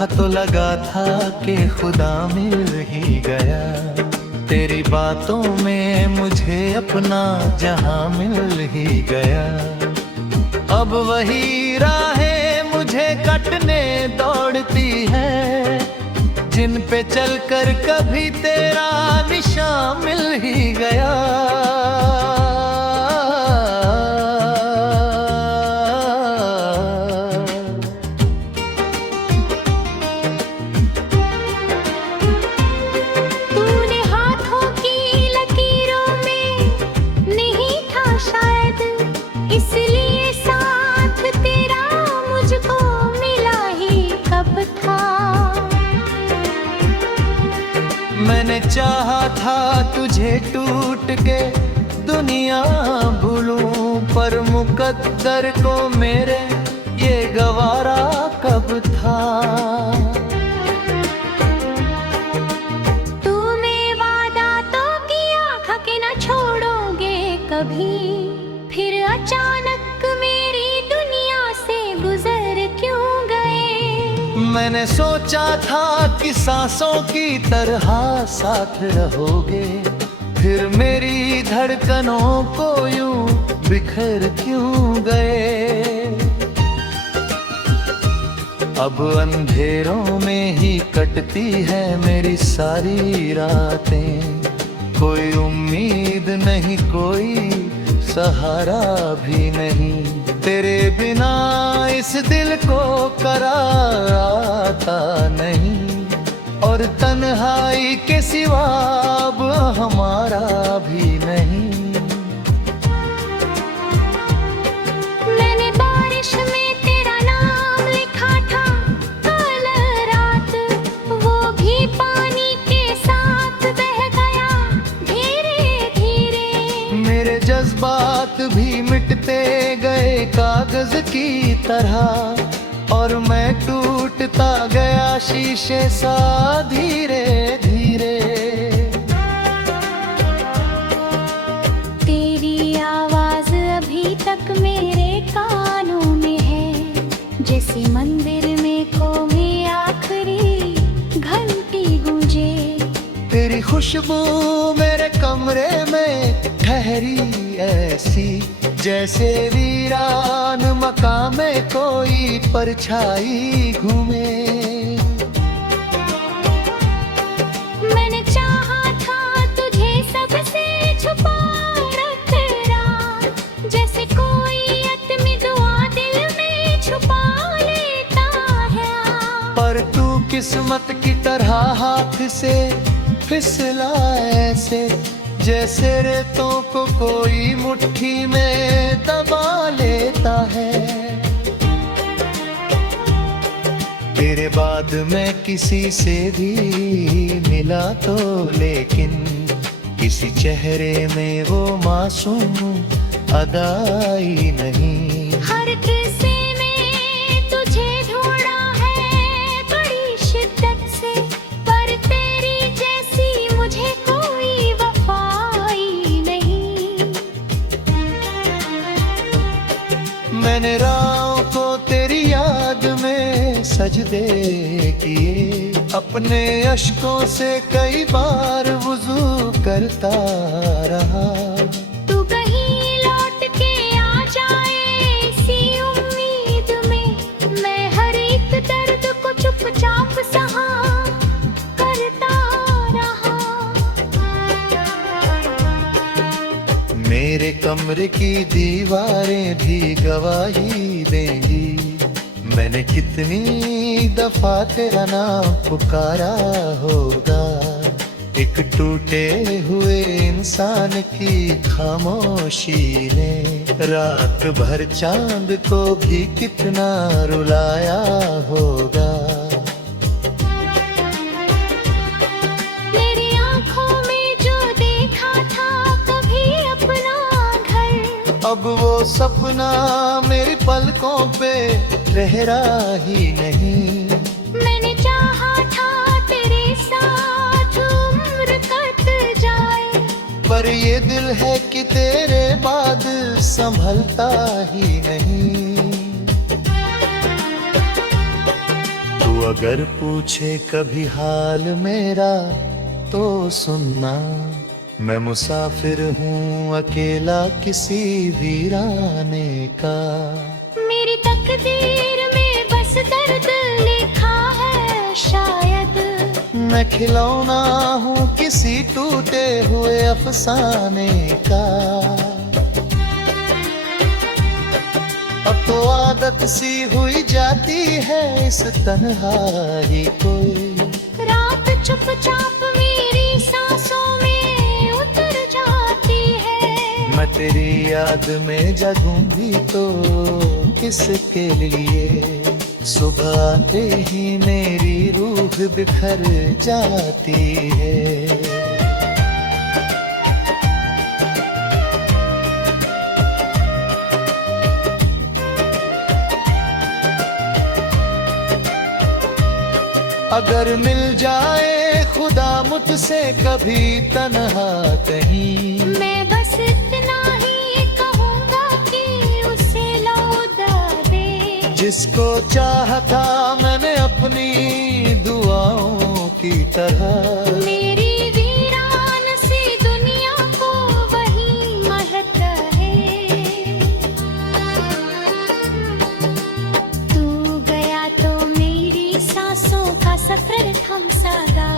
था तो लगा था कि खुदा मिल ही गया। तेरी बातों में मुझे अपना जहां मिल ही गया। अब वही राहें मुझे कटने दौड़ती है, जिन पे चलकर कभी तेरा निशान मिल ही गया। तूने हाथों की लकीरों में नहीं था शायद, इसलिए साथ तेरा मुझको मिला ही कब था। मैंने चाहा था तुझे टूट के दुनिया भूलूं, पर मुकद्दर को मेरे ये गवारा कब था। तूने वादा तो किया था कि न छोड़ोगे कभी, फिर अचानक मेरी दुनिया से गुजर क्यों गए। मैंने सोचा था कि सांसों की तरह साथ रहोगे, फिर मेरी धड़कनों को यूं बिखर क्यों गए। अब अंधेरों में ही कटती है मेरी सारी रातें, कोई उम्मीद नहीं, कोई सहारा भी नहीं। तेरे बिना इस दिल को करार आता नहीं, और तन्हाई के सिवा अब हमारा भी नहीं। मैंने बारिश में तेरा नाम लिखा था कल रात, वो भी पानी के साथ बह गया धीरे धीरे। मेरे जज्बात भी मिटते गए कागज की तरह, और मैं टूटता गया शीशे सा धीरे धीरे। तेरी आवाज अभी तक मेरे कानों में है, जैसे मंदिर में कोई आखिरी घंटी गूंजे। तेरी खुशबू मेरे कमरे में ठहरी ऐसी, जैसे वीरान मकान में कोई परछाई घूमे। मैंने चाहा था तुझे सबसे छुपा रखना, जैसे कोई आत्मी दुआ दिल में छुपा लेता है। पर तू किस्मत की तरह हाथ से फिसला ऐसे, जैसे रेतों को कोई मुट्ठी में दबा लेता है। तेरे बाद मैं किसी से भी मिला तो, लेकिन किसी चेहरे में वो मासूम अदाई नहीं। हर किस्से में तुझे ढूंढा है बड़ी शिद्दत से, पर तेरी जैसी मुझे कोई वफाई नहीं। मैंने राहों को तेरी याद में सजदे किए, अपने अश्कों से कई बार वुजू करता रहा। तू कहीं लौट के आ जाए इसी उम्मीद में, मैं हर एक दर्द को चुपचाप सहा करता रहा। मेरे कमरे की दीवारें भी गवाही देंगी, मैंने कितनी दफा तेरा नाम पुकारा होगा। एक टूटे हुए इंसान की खामोशी ने रात भर चांद को भी कितना रुलाया होगा। मेरी आंखों में जो देखा था कभी अपना घर, अब वो सपना मेरी पलकों पे ठहरा ही नहीं। मैंने चाहा था तेरे साथ उम्र कट जाए, पर ये दिल है कि तेरे बाद संभलता ही नहीं। तू अगर पूछे कभी हाल मेरा तो सुनना, मैं मुसाफिर हूँ अकेला किसी वीराने का। मेरी तकदीर में बस दर्द लिखा है शायद, मैं खिलौना हूँ किसी टूटे हुए अफसाने का। अब तो आदत सी हुई जाती है इस तन्हाई को। रात चुपचाप मेरी सांसों में उतर जाती है। मैं तेरी याद में जगूं भी तो किसके लिए, सुबह आते ही मेरी रूह बिखर जाती है। अगर मिल जाए खुदा मुझसे कभी तन्हा कहीं, मैं बस इतना ही कहूँगा कि उसे लौटा दे। जिसको चाहता मैंने अपनी दुआओं की तरह। मेरी वीरान सी दुनिया को वही महक है। तू गया तो मेरी सांसों का सफर थम सा गा,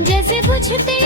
जैसे बुझते